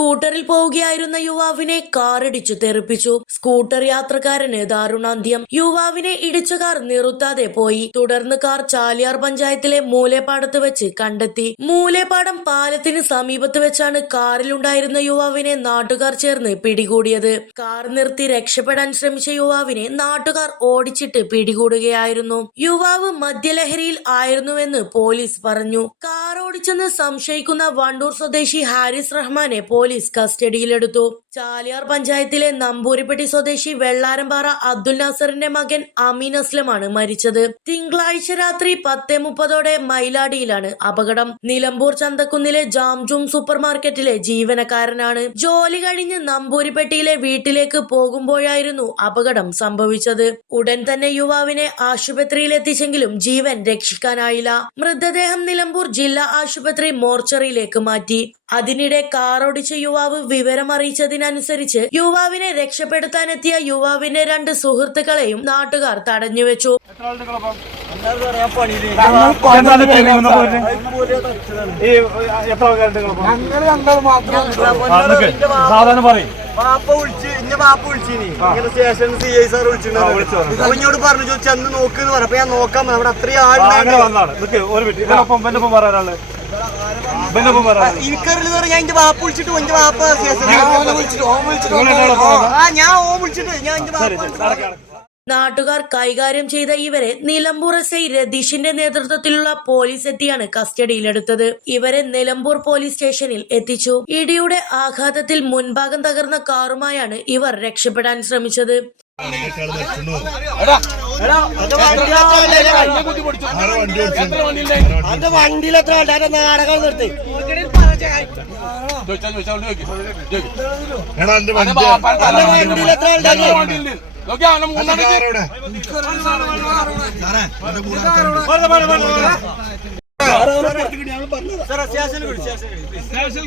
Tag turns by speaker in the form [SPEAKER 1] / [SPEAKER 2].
[SPEAKER 1] സ്കൂട്ടറിൽ പോവുകയായിരുന്ന യുവാവിനെ കാറിടിച്ചു തെറിപ്പിച്ചു. സ്കൂട്ടർ യാത്രക്കാരന് ദാരുണാന്ത്യം. യുവാവിനെ ഇടിച്ച കാർ നിർത്താതെ പോയി. തുടർന്ന് കാർ ചാലിയാർ പഞ്ചായത്തിലെ മൂലേപ്പാടത്ത് വെച്ച് കണ്ടെത്തി. മൂലേപ്പാടം പാലത്തിന് സമീപത്ത് വെച്ചാണ് കാറിലുണ്ടായിരുന്ന യുവാവിനെ നാട്ടുകാർ ചേർന്ന് പിടികൂടിയത്. കാർ നിർത്തി രക്ഷപ്പെടാൻ ശ്രമിച്ച യുവാവിനെ നാട്ടുകാർ ഓടിച്ചിട്ട് പിടികൂടുകയായിരുന്നു. യുവാവ് മദ്യലഹരിയിൽ ആയിരുന്നുവെന്ന് പോലീസ് പറഞ്ഞു. കാർ ഓടിച്ചെന്ന് സംശയിക്കുന്ന വണ്ടൂർ സ്വദേശി ഹാരിസ് റഹ്മാനെ പോലീസ് കസ്റ്റഡിയിലെടുത്തു. ചാലിയാർ പഞ്ചായത്തിലെ നമ്പൂരിപ്പെട്ടി സ്വദേശി വെള്ളാരംപാറ അബ്ദുൽ നാസറിന്റെ മകൻ അമീൻ അസ്ലമാണ് മരിച്ചത്. തിങ്കളാഴ്ച രാത്രി പത്തേ മുപ്പതോടെ മൈലാടിയിലാണ് അപകടം. നിലമ്പൂർ ചന്തക്കുന്നിലെ ജാംജൂം സൂപ്പർ മാർക്കറ്റിലെ ജീവനക്കാരനാണ്. ജോലി കഴിഞ്ഞ് നമ്പൂരിപ്പെട്ടിയിലെ വീട്ടിലേക്ക് പോകുമ്പോഴായിരുന്നു അപകടം സംഭവിച്ചത്. ഉടൻ തന്നെ യുവാവിനെ ആശുപത്രിയിലെത്തിച്ചെങ്കിലും ജീവൻ രക്ഷിക്കാനായില്ല. മൃതദേഹം നിലമ്പൂർ ജില്ലാ ആശുപത്രി മോർച്ചറിയിലേക്ക് മാറ്റി. അതിനിടെ കാറോടിച്ച യുവാവ് വിവരമറിയിച്ചതിനനുസരിച്ച് യുവാവിനെ രക്ഷപ്പെടുത്താനെത്തിയ യുവാവിന്റെ രണ്ട് സുഹൃത്തുക്കളെയും നാട്ടുകാർ തടഞ്ഞുവെച്ചു.
[SPEAKER 2] എന്ന്
[SPEAKER 3] പാപ്പ വിളിച്ച് ഇന്നെ പാപ്പ വിളിച്ചിനി. ഇങ്ങനെ സ്റ്റേഷനിൽ സി ഐ സാർ വിളിച്ചിട്ടുണ്ടായിരുന്നു. അപ്പൊ ഇങ്ങോട്ട് പറഞ്ഞു ചോദിച്ചു ചെന്ന് നോക്ക് പറഞ്ഞു. അപ്പൊ ഞാൻ നോക്കാം. അവിടെ അത്രയും ആളുണ്ടായിരുന്നു. എനിക്കറിയില്ല ഞാൻ എന്റെ വിളിച്ചിട്ട് എന്റെ ആ ഞാൻ ഓ വിളിച്ചിട്ട് ഞാൻ എന്റെ
[SPEAKER 2] നടക്ക്.
[SPEAKER 1] നാട്ടുകാർ കൈകാര്യം ചെയ്ത ഇവരെ നിലമ്പൂർ എസ് ഐ രതീഷിന്റെ നേതൃത്വത്തിലുള്ള പോലീസ് എത്തിയാണ് കസ്റ്റഡിയിലെടുത്തത്. ഇവരെ നിലമ്പൂർ പോലീസ് സ്റ്റേഷനിൽ എത്തിച്ചു. ഇടിയുടെ ആഘാതത്തിൽ മുൻഭാഗം തകർന്ന കാറുമായാണ് ഇവർ രക്ഷപ്പെടാൻ ശ്രമിച്ചത്.
[SPEAKER 3] വണ്ടിയിൽ എത്ര ആൾക്കാരെ നാടകം നിർത്തി? വണ്ടിയിൽ എത്ര ആൾക്കാരെ കൂടി സ്റ്റേഷനിൽ വിളിച്ചു സ്റ്റേഷനിൽ